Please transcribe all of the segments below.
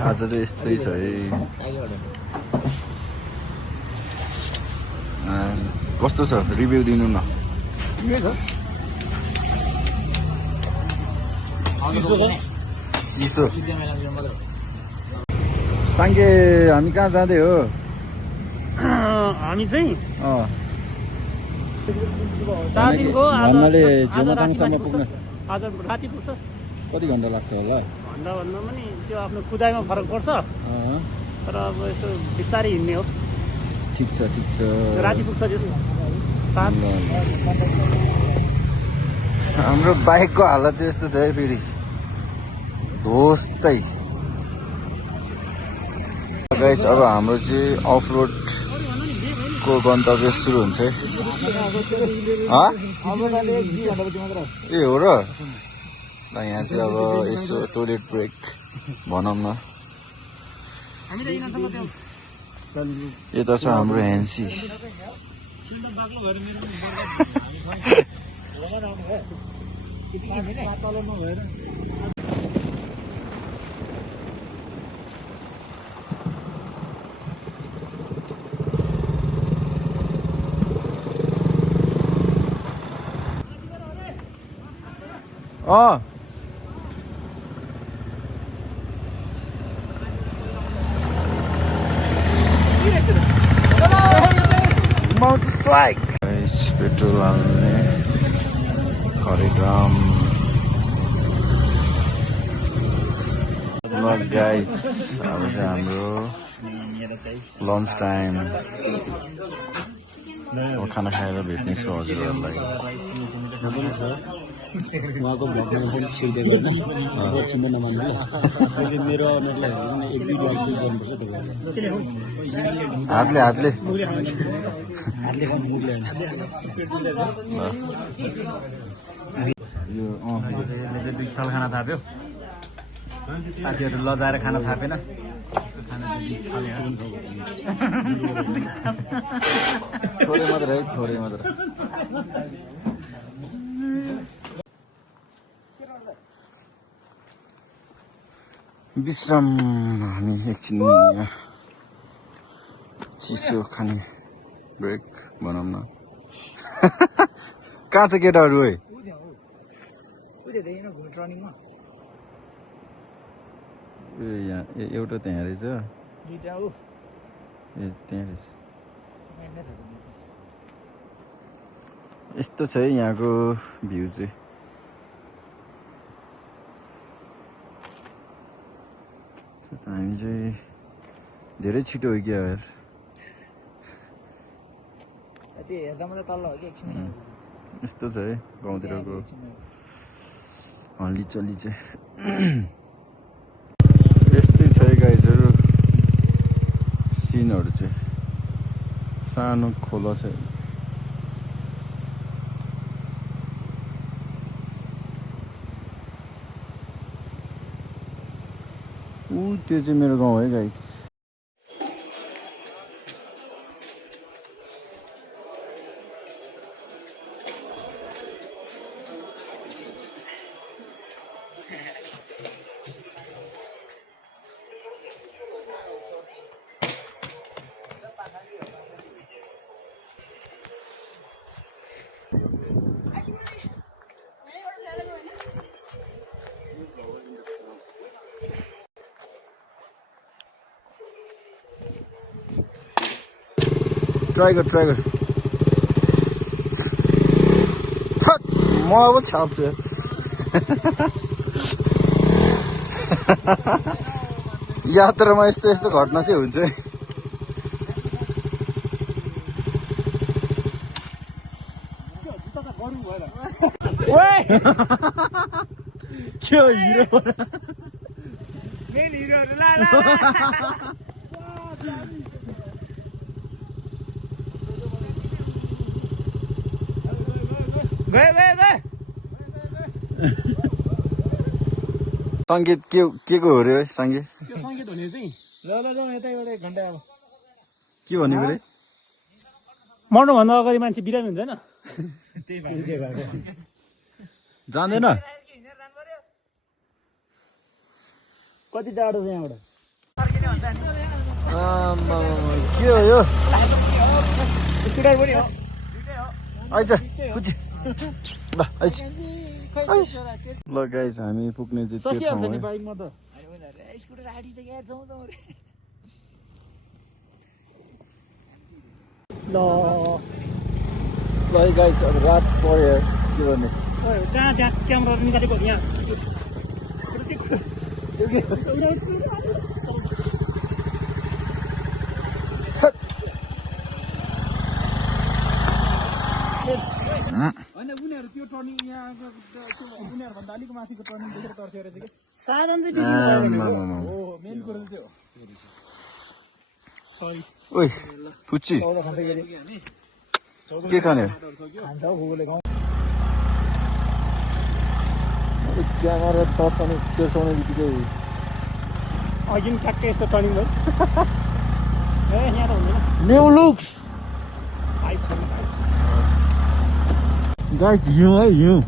आज चाहिँ यस्तै छ है। कस्तो छ रिभ्यू दिनु न। चिसो साङ्गे हामी कहाँ जाँदै हो? हामी चाहिँ भन्नाले जोमताङसम्म पुग्न आज राति पुग्छ। कति घन्टा लाग्छ होला? भन्दा पनि त्यो आफ्नो कुदाइमा फरक पर्छ, तर अब यसो बिस्तारै हिँड्ने हो। ठिक छ राति पुग्छ त्यस 7। हाम्रो बाइकको हालत चाहिँ यस्तो छ है, फेरि धोस्तै। गाइस अब हाम्रो चाहिँ अफ रोडको गन्तव्य सुरु हुन्छ है। ए हो र? ल यहाँ चाहिँ अब यसो टोइलेट ब्रेक भनौँ न। यता छ हाम्रो ह्यान्सी। Mount Swag. Guys, petrol हाल्ने खरिदाम। ल गाइस, अब चाहिँ हाम्रो लन्च टाइम। अब खाना खाएर भेट्ने छु हजुरहरूलाई। उहाँको भक्तमा पनि छिर्दै गर्छ नमान्नु ल। मेरो अनुहारलाई एक भिडियो एक्सेप्ट गर्नुपर्छ तपाईहरुले। हातले हातले यो दुई थल खाना थाप्यो। साथीहरू लजाएर खाना थापेन। थोरै मात्र है, थोरै मात्र। विश्राम हामी एकछिन यहाँ चिसो खाने ब्रेक भनौँ न। कहाँ छ केटाहरू? है ए यहाँ एउटा त्यहाँ रहेछ। ए त्यहाँ रहेछ। यस्तो छ है यहाँको भ्यू चाहिँ। हामी चाहिँ धेरै छिटो हो क्या यार। यस्तो छ है गाउँतिरको हल्लीचल्ली चाहिँ। यस्तै छ है गाइजहरू सिनहरू चाहिँ। सानो खोला छ। त्यो चाहिँ मेरो गाउँ है गाइस। ट्राई गर म अब छाप्छु। यात्रामा यस्तो यस्तो घटना चाहिँ हुन्छ। के हो हिरो? मेन हिरोहरु ला गए संगीत के को हो रे संगीत? त्यो संगीत हुने चाहिँ ल यता एउटा 1 घण्टा अब के भनेको रे? मर्नु भन्दा अगाडि मान्छे बिरामी हुन्छ हैन? त्यही भएर जान्दैन? कति टाढो छ यहाँबाट? के हो यो स्कुटर पनि हो आइज पुची ल आइज ल गाइस हामी पुग्ने चाहिँ त्यो ठाउँ हो बाइकमा त ल ल गाइस अब रात पर्यो के गर्ने जहाँ त्यहाँ क्यामेरा निकालेको यहाँ होइन उनीहरू त्यो टर्निङ यहाँको उनीहरूभन्दा अलिक माथिको टर्निङ देखेर तर्सेर चाहिँ के साधन चाहिँ हो मेन कुरो चाहिँ सरी ओइ पुची के खाने क्यामेरा तर्साउने तेर्साउने बित्तिकै अघि पनि ठ्याक्कै यस्तो टर्निङ भयो ए यहाँ त हुँदैन न्यू लुक्स आइफोन गाइस हिउँ है हिउँ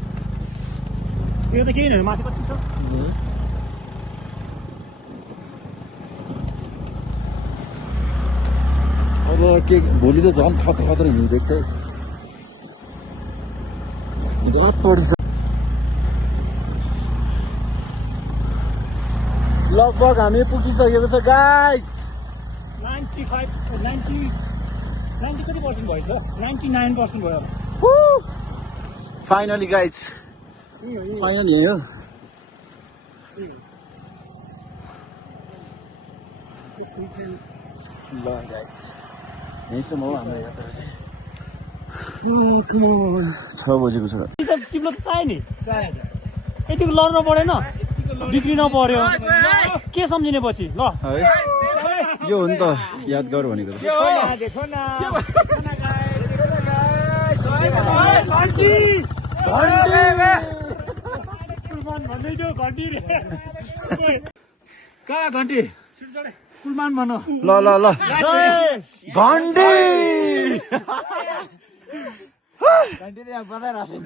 यो त केही होइन माथि कति छ अब के भोलि त झन् खतरा खतरा हिउँ देख्छ है रात परिछ लगभग हामी पुगिसकेको छ गाइस 90 कति पर्सेन्ट भएछ 99% भयो फाइनली गाइस फाइनली हो ल गाइस यहीँसम्म हो हाम्रो यात्रा चाहिँ 6 बजेको छ चिप्लो त चाहियो नि यतिको लड्नु परेन बिग्रिन पर्यो के सम्झिने पछि ल है यो हो नि त यादगार भनेको त कहाँ घन्टी कुलमान भन ल ल ल घन्टी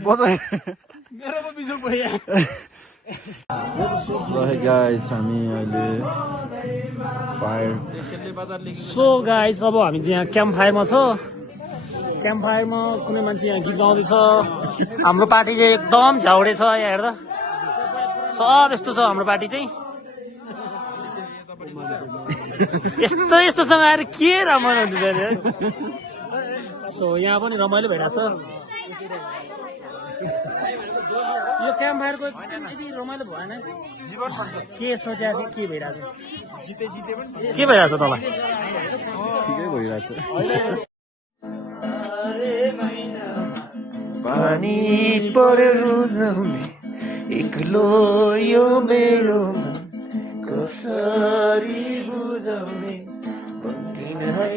बजाइ मेरो पो बिजुल भयो गाइस हामी अहिले फायर सो गाइस अब हामी चाहिँ यहाँ क्याम्प फायरमा छ क्याम्प फायरमा कुनै मान्छे यहाँ गीत गाउँदैछ हाम्रो पार्टी चाहिँ एकदम झ्याउडे छ यहाँ हेर्दा सब यस्तो छ हाम्रो पार्टी चाहिँ यस्तो यस्तोसँग आएर के रमाइलो हुन्छ सो यहाँ पनि रमाइलो भइरहेछ यो क्याम्प फायरको एकदम यति रमाइलो भएन के सोचेको के भइरहेछ के भइरहेछ तँलाई ठिकै भइरहेछ पानी पर्यो रुझाउने एक्लो यो मेरो मन कसरी बुझाउने भन्दिन है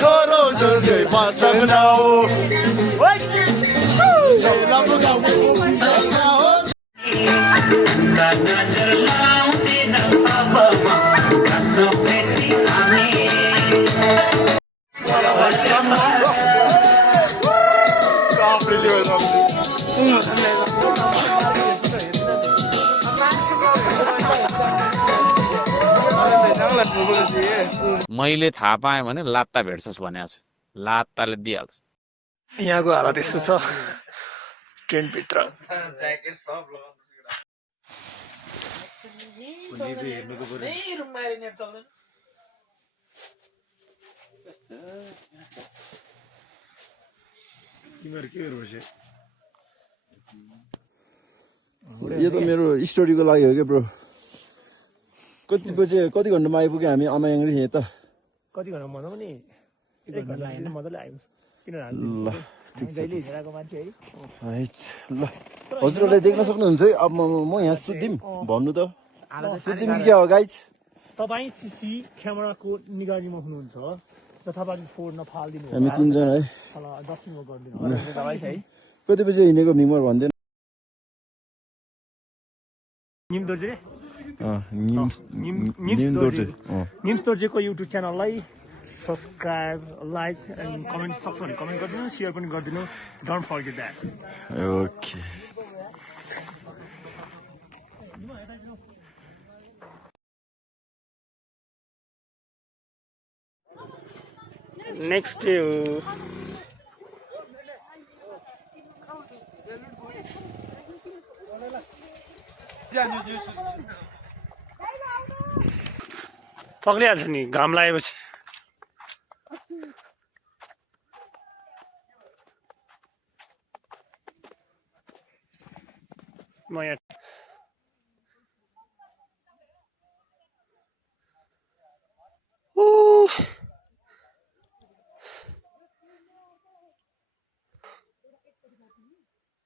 छोरो जल्दै बसनाओ नजर लाउँदैन अब सबै हामी मैले थाहा पाएँ भने लात्ता भेट्छस् भनेको छु लात्ताले दिइहाल्छ यहाँको हालत यस्तो छ ट्रेनभित्र यो त मेरो स्टोरीको लागि हो क्या ब्रो कति घन्टामा आइपुग्यो हामी अमायाङ्री यता कति घन्टा भन्दा पनि मजाले आयो किन ल ठिक छ ल हजुरहरूले देख्न सक्नुहुन्छ है अब म यहाँ सुत्दिम भन्नु त सुत्दिम क्या हो गाइज तपाईँ सिसी क्यामेराको निगरानीमा हुनुहुन्छ जथाभावी फोहोर नफालिदिनु हामी तिनजना है तल डस्टबिनमा गरिदिनु कति बजी हिँडेको मिमर भन्दैन निम दोर्जे निम्स दोर्जे निम्स दोर्जेको युट्युब च्यानललाई सब्सक्राइब लाइक एन्ड कमेन्ट सक्छ भने कमेन्ट गरिदिनु सेयर पनि गरिदिनु don't forget that okay next day हो पक्रिहाल्छ नि घाम लागेपछि म यहाँ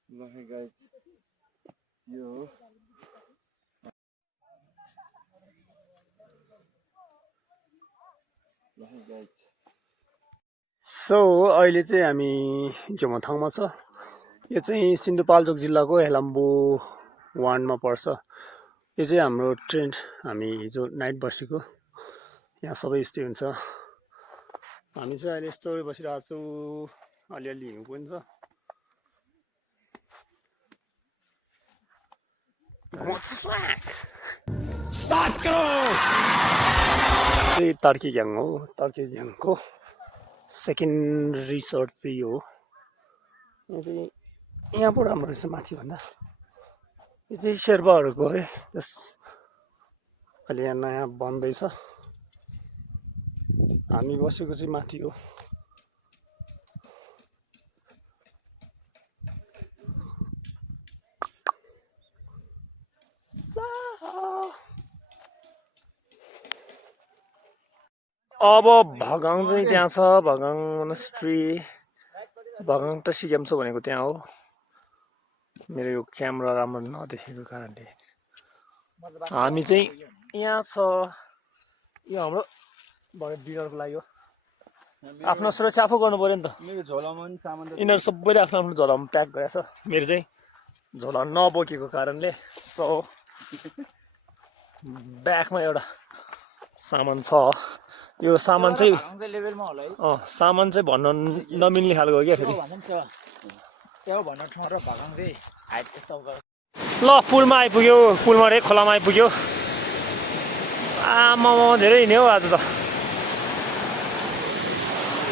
ल गाइस यो सो अहिले चाहिँ हामी जोमथाङमा छ यो चाहिँ सिन्धुपाल्चोक जिल्लाको हेलाम्बु वार्डमा पर्छ यो चाहिँ हाम्रो ट्रेन हामी हिजो नाइट बसेको यहाँ सबै स्टे हुन्छ हामी चाहिँ अहिले यस्तो बसिरहेको छौँ अलिअलि हिउँ पनि छ तर्कीग्याङ हो तर्कीग्याङको सेकेन्ड रिसोर्ट चाहिँ यो हो यो चाहिँ यहाँ पो राम्रो रहेछ माथिभन्दा यो चाहिँ शेर्पाहरूको है जस अहिले यहाँ नयाँ बन्दैछ हामी बसेको चाहिँ माथि हो अब भगाङ चाहिँ त्यहाँ छ भगाङ मोनास्ट्री भगाङ टसिक्याम्सो भनेको त्यहाँ हो मेरो यो क्यामेरा राम्रो नदेखेको कारणले हामी चाहिँ यहाँ छ यो हाम्रो भयो डिनरको लागि हो आफ्नो सुरक्षा आफू गर्नु पर्यो नि त मेरो झोलामा पनि सामान यिनीहरू सबैले आफ्नो आफ्नो झोलामा प्याक गरेको छ मेरो चाहिँ झोला नबोकेको कारणले सो ब्यागमा एउटा सामान छ यो सामान चाहिँ सामान चाहिँ भन्न नमिल्ने खालको हो क्या फेरि ल पुलमा आइपुग्यो पुलमा रे खोलामा आइपुग्यो आमा धेरै हिँड्यो हौ आज त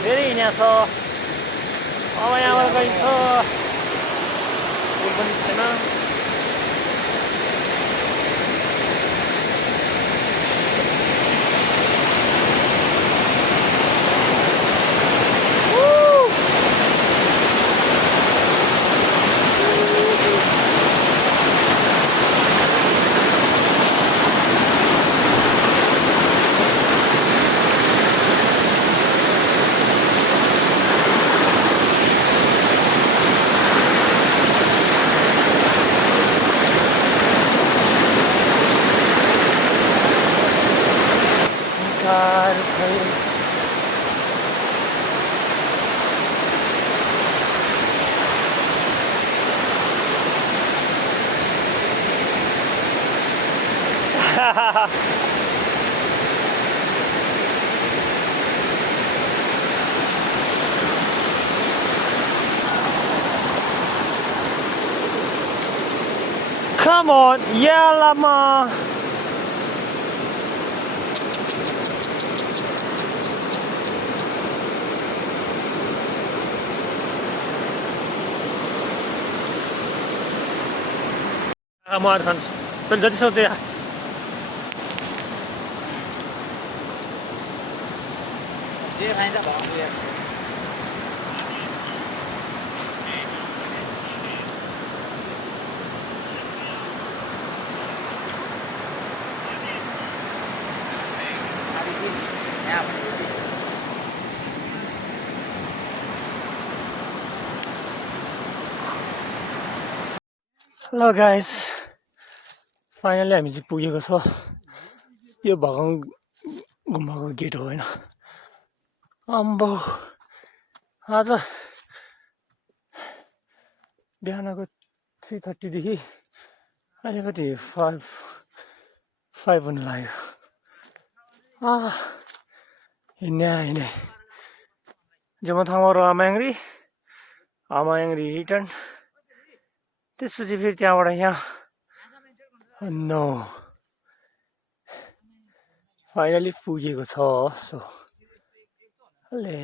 धेरै हिँड्या छ अब यहाँबाट गइन्छ पुल पनि छैन Come on, yeah, lama. Kamu ada kan? Terjadi sesuatu ya? Dia hanya bawang dia. Hello guys, finally हामी चाहिँ पुगेको छ यो भगाङ गुम्बाको गेट हो हैन अम्बो आज बिहानको 3:30 देखि अहिले कति 5 हुन लाग्यो हिँड्ने जमथाङमा आमायाङ्री रिटर्न त्यसपछि फेरि त्यहाँबाट यहाँ नो फाइनली पुगेको छ सो ले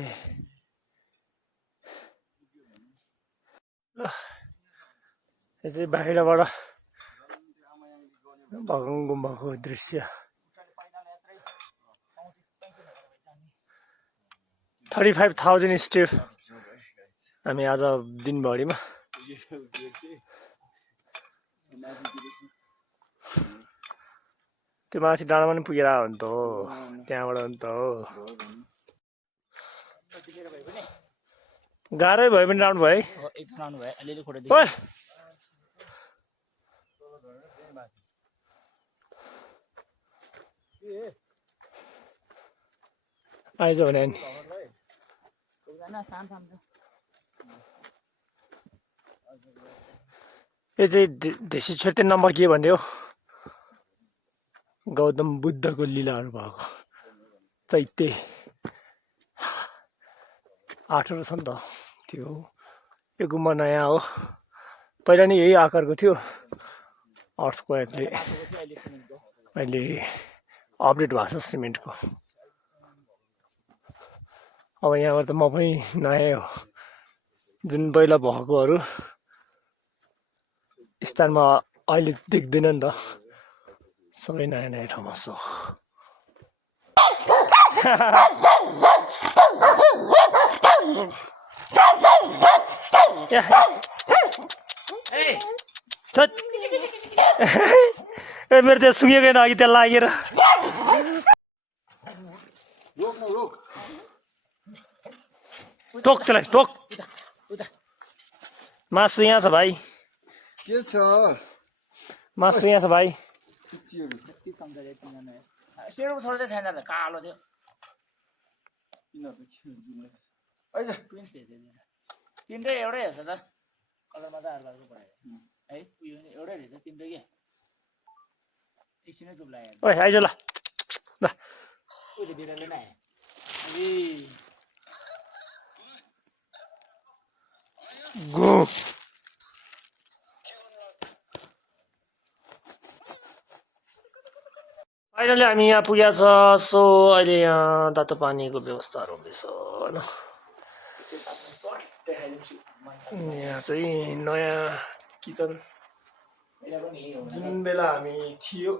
यो चाहिँ बाहिरबाट भगवान गुम्बाको दृश्य 35,000 स्टेप हामी आज दिनभरिमा त्यो माथि डाँडामा पनि पुगेर आयो भने त हो त्यहाँबाट नि त हो गाह्रै भयो पनि राम्रो भयो है ओए आइज भने नि यो चाहिँ देशी छुट्टै नम्बर के भन्यो गौतम बुद्धको लीलाहरू भएको चैते 8 छ नि त त्यो यो गुम्बा नयाँ हो पहिला नि यही आकारको थियो अर्थक्वेकले अहिले अपडेट भएको छ सिमेन्टको अब यहाँबाट त म पनि नयाँ हो जुन पहिला भएकोहरू स्थानमा अहिले देख्दैन नि त सबै नयाँ ठाउँमा छ मेरो त्यो सुँगेको अघि त्यहाँ लागेर टोक त्यसलाई टोक मासु यहाँ छ भाइ के छ मासु यहाँ छ भाइ कालो थियो तिनटै एउटै हेर्छ त कलरमा त अर्को पऱ्यो है उयो एउटै रहेछ तिनटै के एकछिनै चुप लाग्यो ओइ आइज ल उयो बिराले नै गो फाइनली हामी यहाँ पुगेको छ सो अहिले यहाँ तातो पानीको व्यवस्थाहरू हुँदैछ होइन यहाँ चाहिँ नयाँ किचन जुन बेला हामी थियो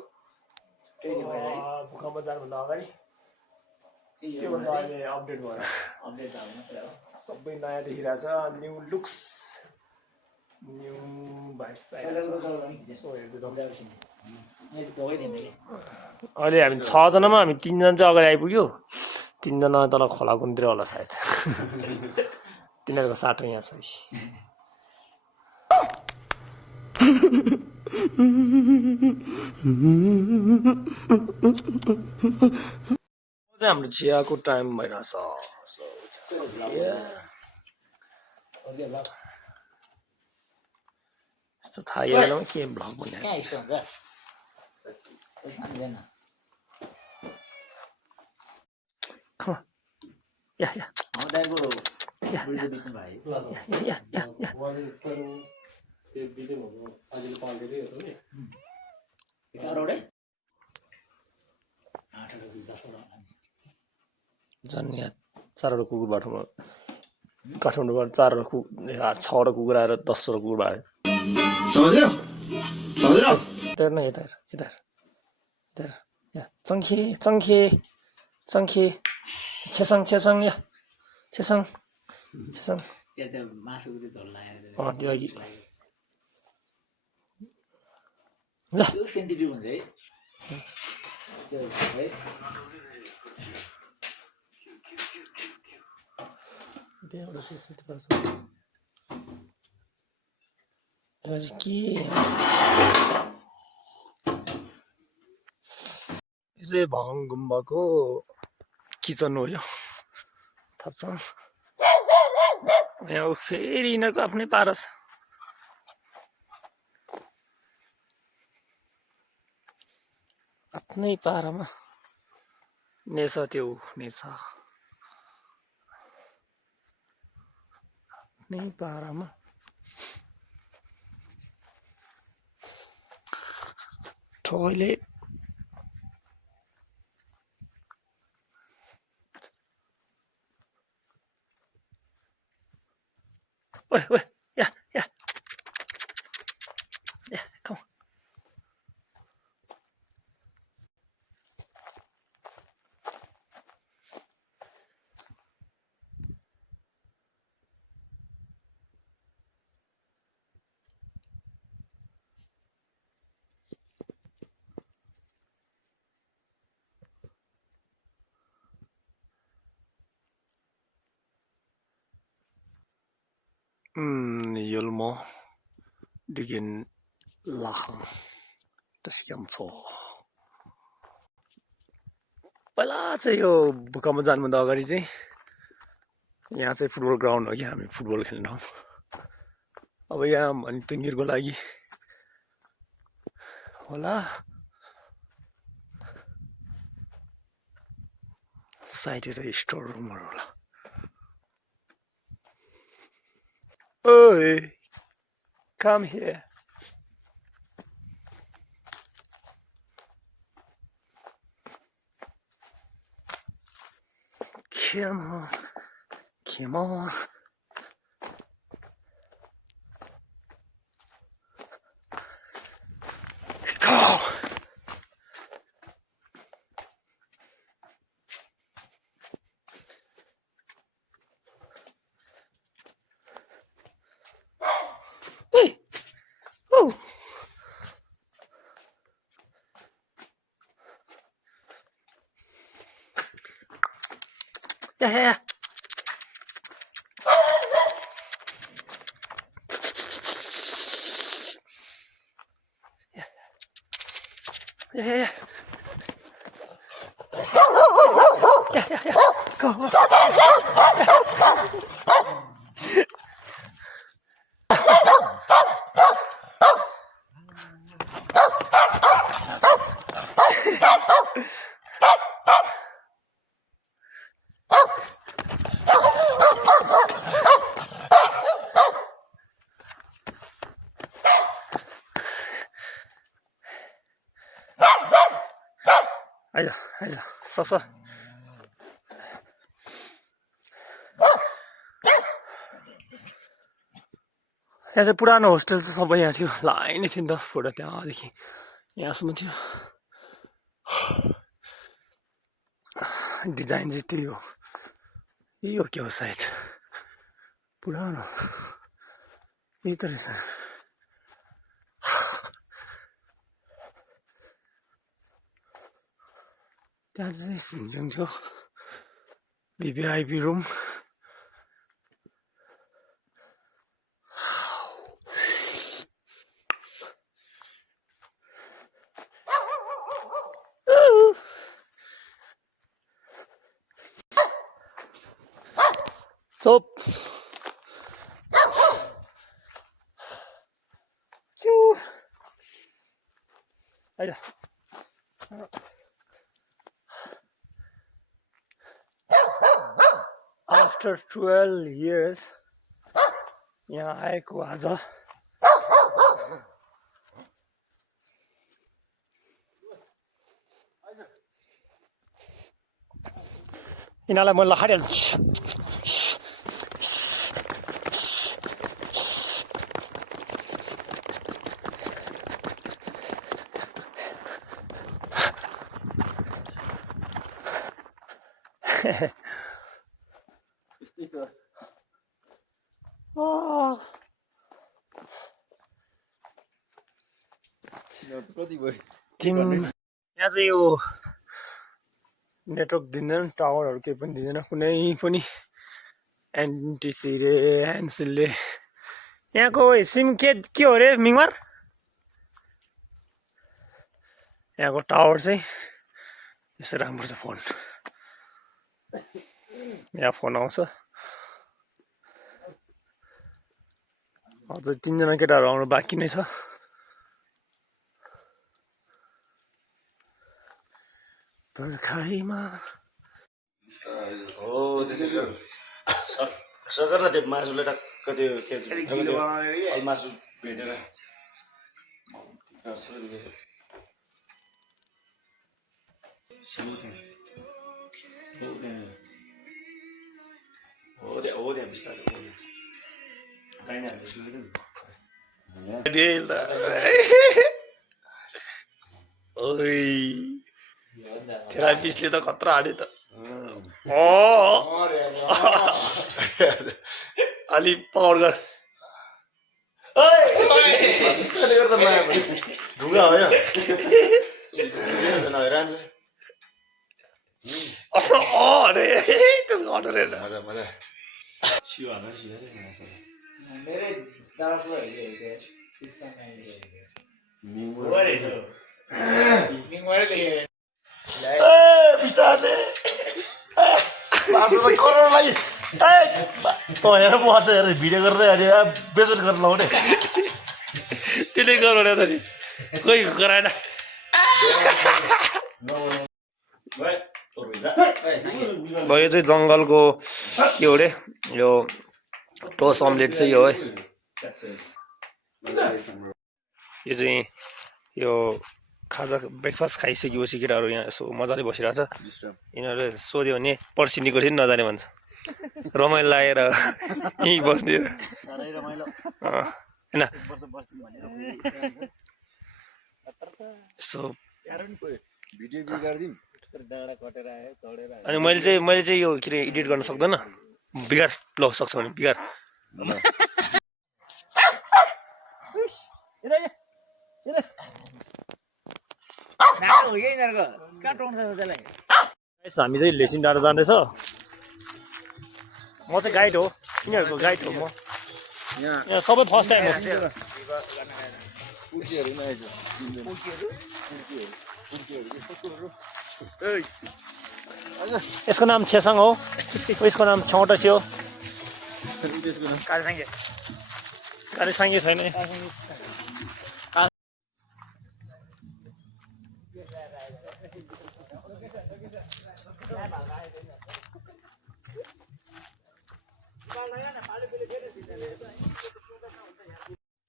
भूकम्प जानुभन्दा अगाडि त्योभन्दा अहिले अपडेट भयो सबै नयाँ देखिरहेछ न्यू लुक्स न्यू भाइब्स अहिले हामी 6 जनामा हामी 3 जना चाहिँ अगाडि आइपुग्यो 3 जना तल खोला कुनतिर होला सायद तिनीहरूको साटो यहाँ छ हाम्रो चियाको टाइम भइरहेछ यस्तो थाहा बेलामा के भ्लग बनाएको झन् यहाँ 4वटा कुकुर बाटोमा काठमाडौँबाट 6वटा कुकुर आएर 10वटा कुकुर भयो यता यता यता यता यहाँ चङ्खे चङ्खे चङ्खे छेसाङ छेसाङ या छेसाङ छेसाङ त्यो अघि ल सेन्सिटिभ हुन्छ है के यो चाहिँ भगवान गुम्बाको किचन हो यो थप्छौँ यहाँ फेरि यिनीहरूको आफ्नै पारा छ आफ्नै पारामा नेछ त्यो नेछ आफ्नै पारामा toilet Wait, wait, yeah, yeah. Yeah, come on. Yulmo digin lachang tas kamfo पहिला चाहिँ यो भूकम्प जानुभन्दा अगाडि चाहिँ यहाँ चाहिँ फुटबल ग्राउन्ड हो कि हामी फुटबल खेल्न ठाउँ अब यहाँ अनि टुङ्गिरको लागि होला साइडतिर स्टोर रुमहरु होला ओए come here come on come on go Oh. Yeah, yeah, yeah. Yeah, yeah, yeah. Yeah, yeah, yeah. Go. आइज आइज सक्छ यहाँ चाहिँ पुरानो होस्टेल चाहिँ सबै यहाँ थियो लाइनै थियो नि त फोटो त्यहाँदेखि यहाँसम्म थियो डिजाइन चाहिँ त्यही हो यही हो के हो सायद पुरानो यही त रहेछ त्यहाँ चाहिँ सिमजङ थियो VVIP room Stop. After 12 years, यहाँ आएको आज यिनीहरूलाई म लखाइहाल्छु यहाँ चाहिँ यो नेटवर्क दिँदैन टावरहरू केही पनि दिँदैन कुनै पनि एनटिसी रे एनसिलले यहाँको सिम के हो रे मिङमार यहाँको टावर चाहिँ यसो राख्नुपर्छ फोन यहाँ फोन आउँछ अझै 3 जना केटाहरू आउनु बाँकी नै छ पर्खाइमा हो त्यसैले सकर त्यो मासुले टक्क त्यो मासु भेटेर हो त्यहाँ बिस्तारै थेरापिस्टले त खतरा हाल्यो त अलि पावर गर ढुङ्गा हो अरे त्यसको अटो हेर्न मजा मजा सियो हाल्नु सियो बिस्तारले करोडलाई हेर पर्छ हेर भिडियो गर्दै अहिले बेचोट गरेर लाउने त्यसले गरौँ त नि कोही गराएन यो चाहिँ जङ्गलको के हो अरे यो टोस्ट अम्लेट चाहिँ हो है यो चाहिँ यो खाजा ब्रेकफास्ट खाइसकेपछि केटाहरू यहाँ यसो मजाले बसिरहेछ यिनीहरूले सोध्यो भने पर्सिनीको चाहिँ नजाने भन्छ रमाइलो लागेर यहीँ बस्ने होइन सो अनि मैले चाहिँ यो के अरे एडिट गर्न सक्दैन बिगार ल सक्छ भने बिगार हामी चाहिँ लेसिङ डाँडा जाँदैछ म चाहिँ गाइड हो यिनीहरूको गाइड हो म यहाँ सबै फर्स्ट टाइम हो यसको नाम छेसाङ हो यसको नाम छौटसी हो कालीसाङ्गे छैन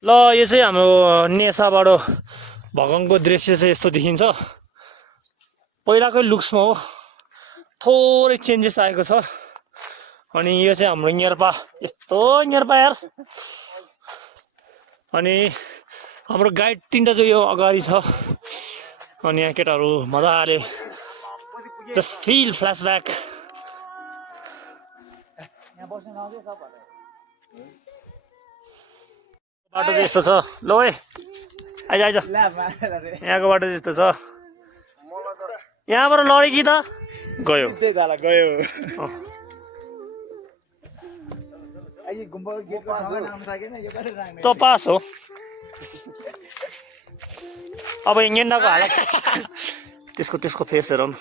ल यो चाहिँ हाम्रो नेसाबाट भगङको दृश्य चाहिँ यस्तो देखिन्छ पहिलाकै लुक्समा हो थोरै चेन्जेस आएको छ अनि यो चाहिँ हाम्रो न्यर्पा यस्तो न्यर्पा यार अनि हाम्रो गाइड 3टा चाहिँ यो अगाडि छ अनि यहाँ केटाहरू मजाले जस्ट फिल फ्ल्यासब्याक बाटो चाहिँ यस्तो छ ल है आइज आइज यहाँको बाटो चाहिँ यस्तो छ यहाँबाट लड्यो कि त गयो त पास हो अब गेन्डाको हालत त्यसको फेस हेरौँ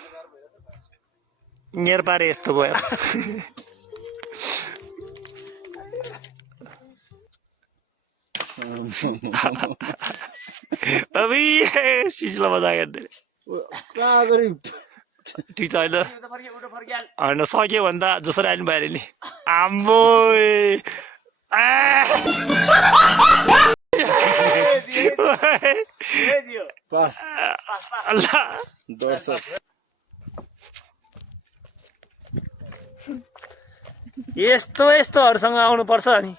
नेर पारे यस्तो भयो अबी सिजला मजा गर्दै ठिक छ होइन सक्यो भने त जसरी आइनु भइहाल्यो नि आम्बो यस्तोहरूसँग आउनुपर्छ अनि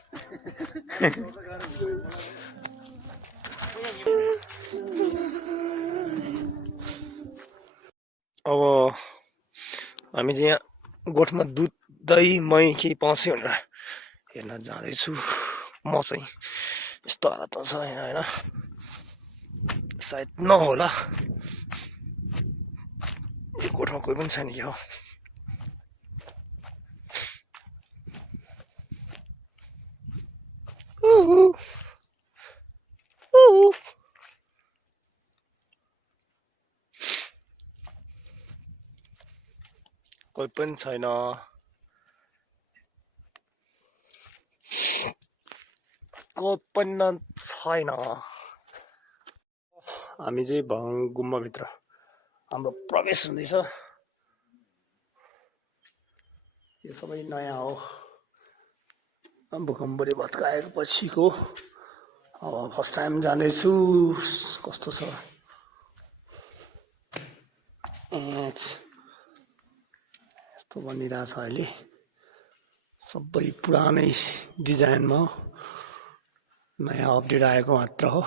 अब हामी चाहिँ यहाँ गोठमा दुध दही मही केही पाउँछ भनेर हेर्न जाँदैछु म चाहिँ यस्तो हालतमा छ यहाँ होइन सायद नहोला यो गोठमा कोही पनि छैन क्या हो कोही पनि छैन पनि छैन। हामी चाहिँ भङ गुम्बाभित्र हाम्रो प्रवेश हुँदैछ। यो सबै नयाँ हो, भूकम्पले भत्काएको पछिको। अब फर्स्ट टाइम जाँदैछु, कस्तो छ। यस्तो बनिरहेछ अहिले, सबै पुरानै डिजाइनमा हो, नयाँ अपडेट आएको मात्र हो।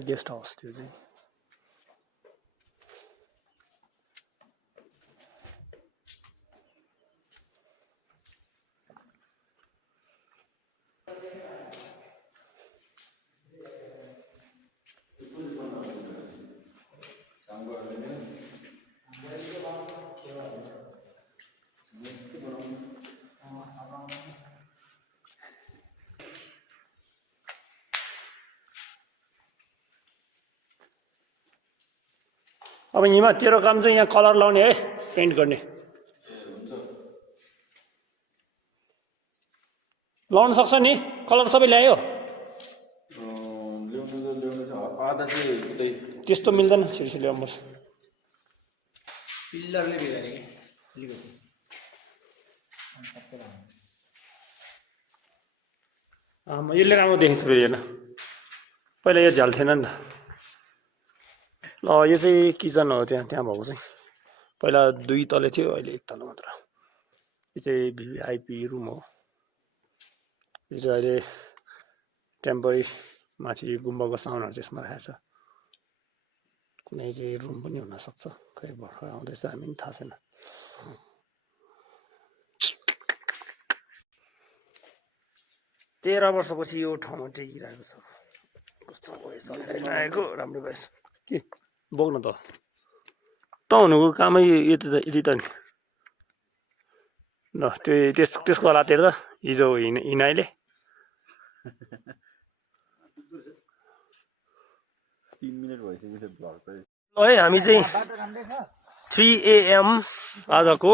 गेस्ट हाउस थियो चाहिँ। अब हिमा तेरो काम चाहिँ यहाँ कलर लाउने है, पेन्ट गर्ने। लाउन सक्छ नि, कलर सबै ल्यायो? त्यस्तो मिल्दैन, छिटो ल्याउनुपर्छ। पिल्लरले बिगारे यसले राम्रो देखिन्छ फेरि हेर्न, पहिला यो झ्याल थिएन नि त। ल यो चाहिँ किचन हो, त्यहाँ भएको चाहिँ पहिला 2 तले थियो, अहिले 1 तल मात्र। यो चाहिँ भिभिआइपी रुम हो। यो चाहिँ अहिले टेम्पररी माथि गुम्बाको सामानहरू चाहिँ यसमा राखेको छ। कुनै चाहिँ रुम पनि हुनसक्छ, खै भर्खर आउँदैछ, हामी पनि थाहा छैन। 13 वर्षपछि यो ठाउँमा टेकिरहेको छ। कस्तो भएछ आएको, राम्रो भएछ। के बोक्न त हुनुको कामै यति त नि। ल त्यसको होला तेरो त हिजो हिँडाइले। 3 मिनेट भइसक्यो भ्लग पनि। है हामी चाहिँ 3 AM आजको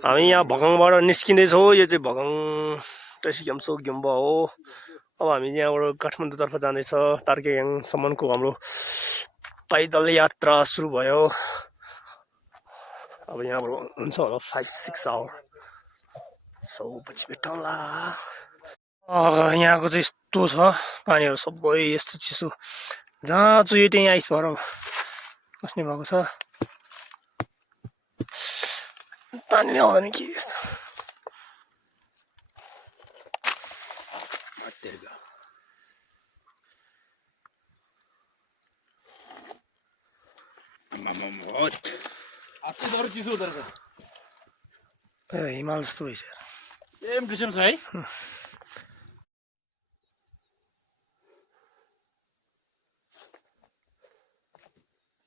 हामी यहाँ भगङबाट निस्किँदैछौँ। यो चाहिँ भगङ टसिक्याम्सो गुम्बा हो। अब हामी यहाँबाट काठमाडौँतर्फ जाँदैछ, तार्केयाङसम्मको हाम्रो पैदल यात्रा सुरु भयो। अब यहाँबाट हुन्छ होला 5-6 आवर। सो पछि भेटौँला। यहाँको चाहिँ यस्तो छ, पानीहरू सबै यस्तो चिसो, जहाँ चुह्यो त्यहीँ आइस भएर बस्ने भएको छ। तान्ने आउँदैन के यस्तो। हिमाल जस्तो भइसक्यो। सेम टु सेम छ है।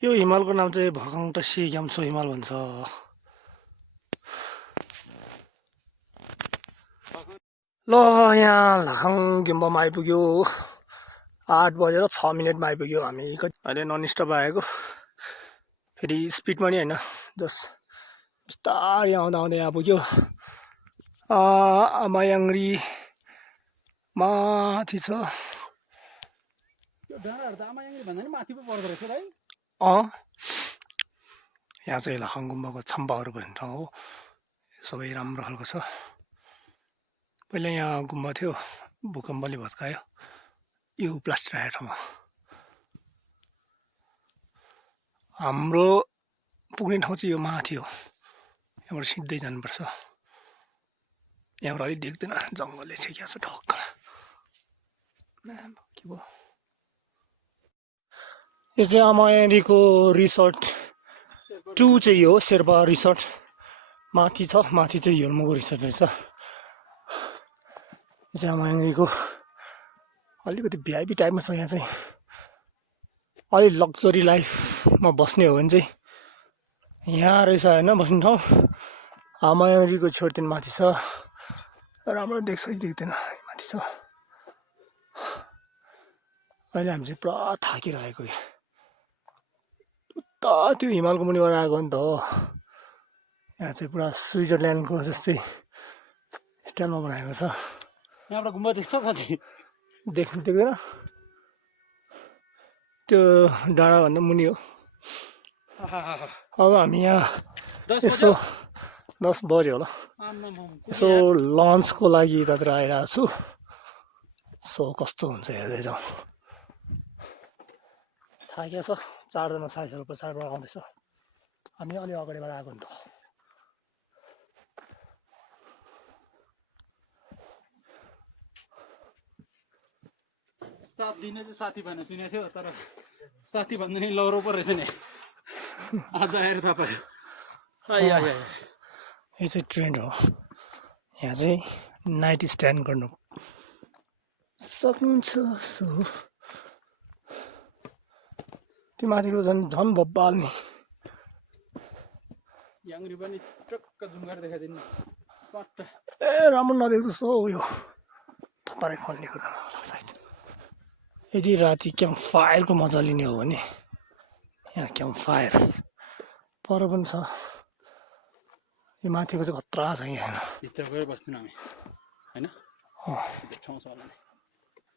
यो हिमालको नाम चाहिँ भगङ टसिक्याम्सो हिमाल भन्छ। ल यहाँ लाखाङ गुम्बामा आइपुग्यो। 8:06 आइपुग्यो। हामी अहिले नन स्टप आएको, फेरि स्पिडमा नि होइन, जस्ट बिस्तारै आउँदा यहाँ पुग्यो। आमायाङ्री माथि छ। यहाँ चाहिँ लाखाङ गुम्बाको छम्बाहरू भन्ने ठाउँ हो। सबै राम्रो खालको छ। पहिला यहाँ गुम्बा थियो, भूकम्पले भत्कायो। यो प्लास्टर आएको ठाउँमा हाम्रो पुग्ने ठाउँ चाहिँ यो माथि हो। यहाँबाट सिधै जानुपर्छ यहाँबाट अलिक देख्दैन जङ्गलले छेकिया छ ढक्क के भयो यो चाहिँ अमायारीको रिसोर्ट 2 चाहिँ हो शेर्पा रिसोर्ट माथि छ माथि चाहिँ हेर्मुको रिसोर्ट रहेछ यो चाहिँ अमायारीको अलिकति भिआइपी टाइपमा छ यहाँ चाहिँ अलि लग्जरी लाइफमा बस्ने हो भने चाहिँ यहाँ रहेछ होइन बस्ने ठाउँ अमायारीको छेउतिर माथि छ राम्रो देख्छ कि देख्दैन माथि छ अहिले हामी चाहिँ पुरा थाकिरहेको उता त्यो हिमालको मुनिबाट आएको हो नि त हो यहाँ चाहिँ पुरा स्विजरल्यान्डको जस्तै स्टाइलमा बनाएको छ यहाँबाट गुम्बा देख्छ साथी देख्दैन त्यो डाँडाभन्दा मुनि हो अब हामी यहाँ यसो 10 बज्यो होला यसो लन्चको लागि यतातिर आइरहेको छु सो कस्तो हुन्छ हेर्दै जाउँ थाहा छ 4 जना साथीहरू पछाडिबाट आउँदैछ हामी अलि अगाडिबाट आएको नि त साथ दिने चाहिँ साथी भनेर सुनेको थियो तर साथी भन्दा नि लौरो पो रहेछ नि आज आएर थाहा पायो यो चाहिँ ट्रेन्ड हो यहाँ चाहिँ नाइट स्ट्यान्ड गर्नु सक्नुहुन्छ सो त्यो माथिको झन् बब्बाल नि याङ्री पनि टक्क जुम गरेर देखाइदिनु पट्ट ए राम्रो नदेख्दो सो यो थतारै फल्ने कुरा होला सायद यदि राति क्याम्प फायरको मजा लिने हो भने यहाँ क्याम्प फायर पर पनि छ यो माथिको चाहिँ खतरा छ यहाँ भित्र गएर बस्दैनौँ हामी होइन ठाउँ छ होला नि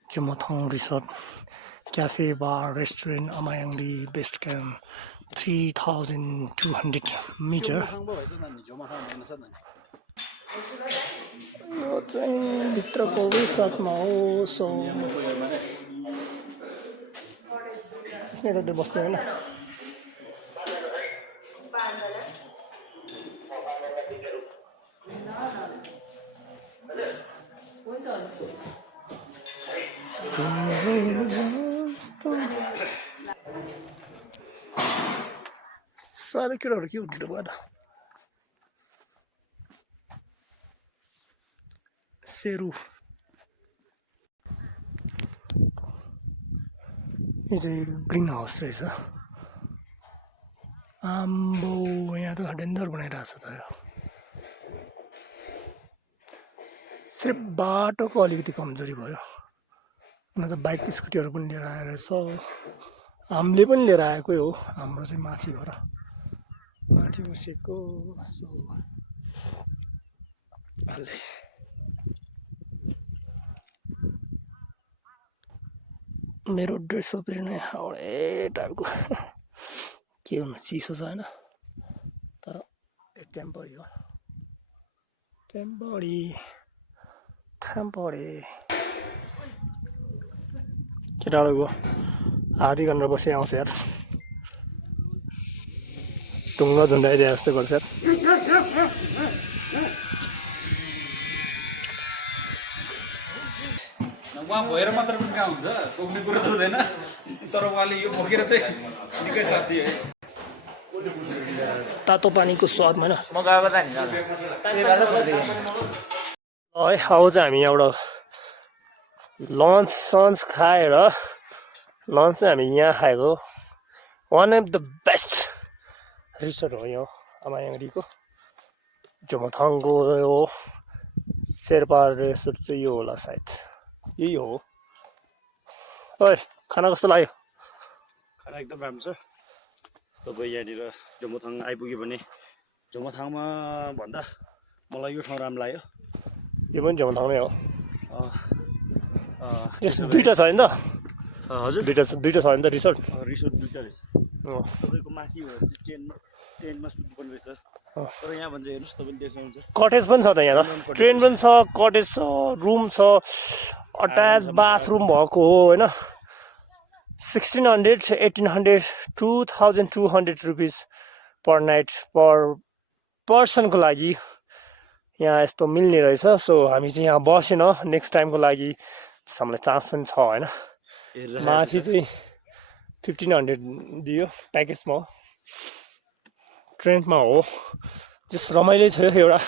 जुमथाङ रिसोर्ट क्याफे बार रेस्टुरेन्ट अमायाङ्ली बेस्ट क्याम्प 3200 मिटर यो चाहिँ भित्रको रिसोर्टमा हो सो यता बस्दै होइन साह्रै केटाहरू के उठ्नु भयो त सेरु यो चाहिँ ग्रिन हाउस रहेछ आम्बो यहाँ त डेन्जर बनाइरहेको छ त यो सिर्फ बाटोको अलिकति कमजोरी भयो न त बाइक स्कुटीहरू पनि लिएर आएर रहेछ हामीले पनि लिएर आएकै हो हाम्रो चाहिँ माथिबाट माथि बसेको सो भाले मेरो ड्रेसअप हेर्ने हाउडे टाइपको के भन्नु चिसो छ होइन तर टेम्परी हो टेम्परी के टाढो गयो आधी घन्टा बसी आउँछ यार ढुङ्गा झुन्डाइदिए जस्तो गर्छ यार उहाँ भएर मात्र पनि कहाँ हुन्छ बोक्ने कुरो त हुँदैन तर उहाँले यो बोकेर चाहिँ निकै साथ दियो है तातो पानीको स्वादमा होइन म गएको त नि है अब चाहिँ हामी यहाँबाट लन्च खाएर लन्च चाहिँ हामी यहाँ खाएको one of the best resort हो यो अमायाङ्रीको जोमथाङको यो शेर्पा रिसोर्ट चाहिँ यो होला सायद यही हो ओइ खाना कस्तो लाग्यो खाना एकदम राम्रो छ तपाईँ यहाँनिर जोमथाङ आइपुग्यो भने जोमथाङमा भन्दा मलाई यो ठाउँ राम्रो लाग्यो यो पनि जोमथाङ नै हो त्यसो दुईवटा छ होइन त हजुर दुईवटा छ भने त रिसोर्ट रिसोर्ट दुईवटा रहेछ तपाईँको माथि हो भने चाहिँ टेन्टमा सुत्नुपर्ने रहेछ तर यहाँ भन्छ हेर्नुहोस् तपाईँले देख्नुहुन्छ कटेज पनि छ त यहाँ त ट्रेन पनि छ कटेज छ रुम छ अट्याच बाथरुम भएको हो होइन 1600 1800 2200 रुपिस पर नाइट पर्सनको लागि यहाँ यस्तो मिल्ने रहेछ सो हामी चाहिँ यहाँ बसेन नेक्स्ट टाइमको लागि हामीलाई चान्स पनि छ होइन माथि चाहिँ 1500 दियो प्याकेजमा हो ट्रेनमा हो जस रमाइलो छ एउटा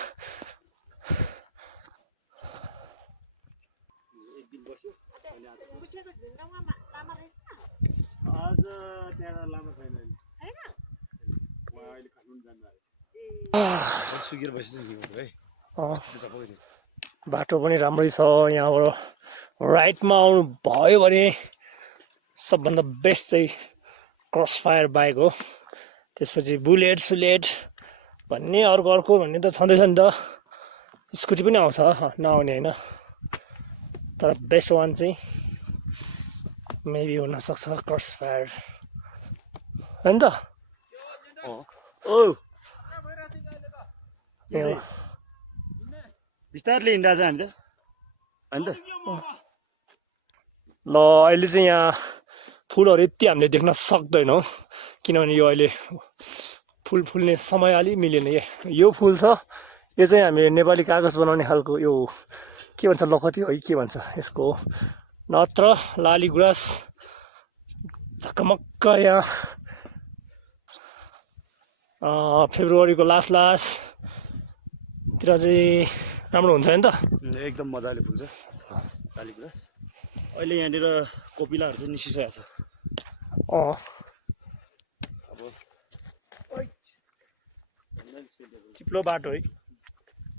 आज त्यहाँ लामा छैन अहिले काठमाडौँ जानु सुकेर बसिन्छ है बाटो पनि राम्रै छ यहाँबाट राइटमा आउनु भयो भने सबभन्दा बेस्ट चाहिँ क्रस फायर बाइक हो त्यसपछि बुलेट सुलेट भन्ने अर्को भन्ने त छँदैछ नि त स्कुटी पनि आउँछ नआउने होइन तर बेस्ट वान चाहिँ मेबी हुनसक्छ क्रस फायर होइन त बिस्तारले हिँड्दा चाहिँ हामी त होइन त ल अहिले चाहिँ यहाँ फुलहरू यति हामीले देख्न सक्दैनौँ किनभने यो अहिले फुल फुल्ने समय अलि मिलेन यो फुल छ यो चाहिँ हामीले नेपाली कागज बनाउने खालको यो के भन्छ लखती हो के भन्छ यसको नत्र लाली गुराँस झक्कमक्क यहाँ फेब्रुअरीको लास्टतिर चाहिँ राम्रो हुन्छ नि त एकदम मजाले फुल्छ लाली गुराँस अहिले यहाँनिर कोपिलाहरू चाहिँ निस्किसकेको छ चिप्लो बाटो है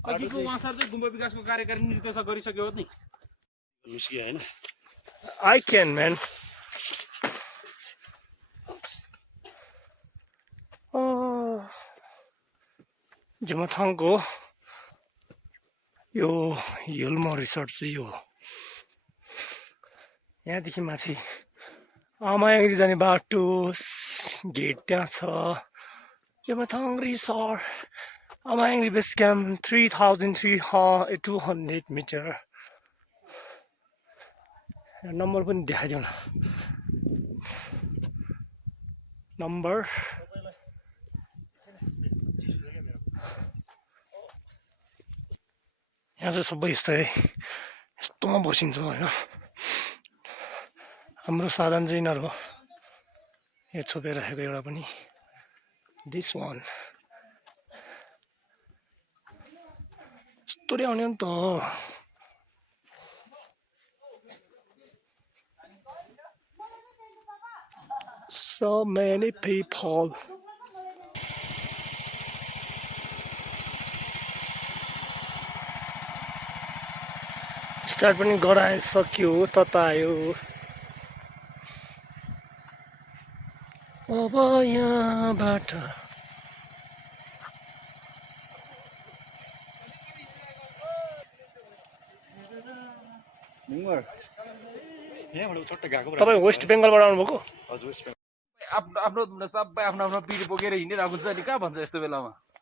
अघिको उहाँ सर चाहिँ गुम्बा विकासको कार्यकारी निर्देशक गरिसक्यो नि निस्कियो होइन आई क्यान म्यान जुमथाङको यो हिलमा रिसोर्ट चाहिँ यो यहाँदेखि माथि आमायाङ्गी जाने बाटो गेट त्यहाँ छ Jumthang resort Amayangi base camp 3200 metre number पनि देखाइदिउँ न नम्बर यहाँ चाहिँ सबै यस्तै यस्तोमा बसिन्छ होइन हाम्रो साधन चाहिँ यिनीहरू हो यो छोपेर राखेको एउटा पनि दिस वान यस्तो ल्याउने नि त so many people स्टार्ट पनि गराइसक्यो ततायो अब यहाँबाट तपाईँ वेस्ट बेङ्गलबाट आउनुभएको आफ्नो आफ्नो सबै आफ्नो आफ्नो पिँढी बोकेर हिँडिरहेको हुन्छ नि कहाँ भन्छ यस्तो बेलामा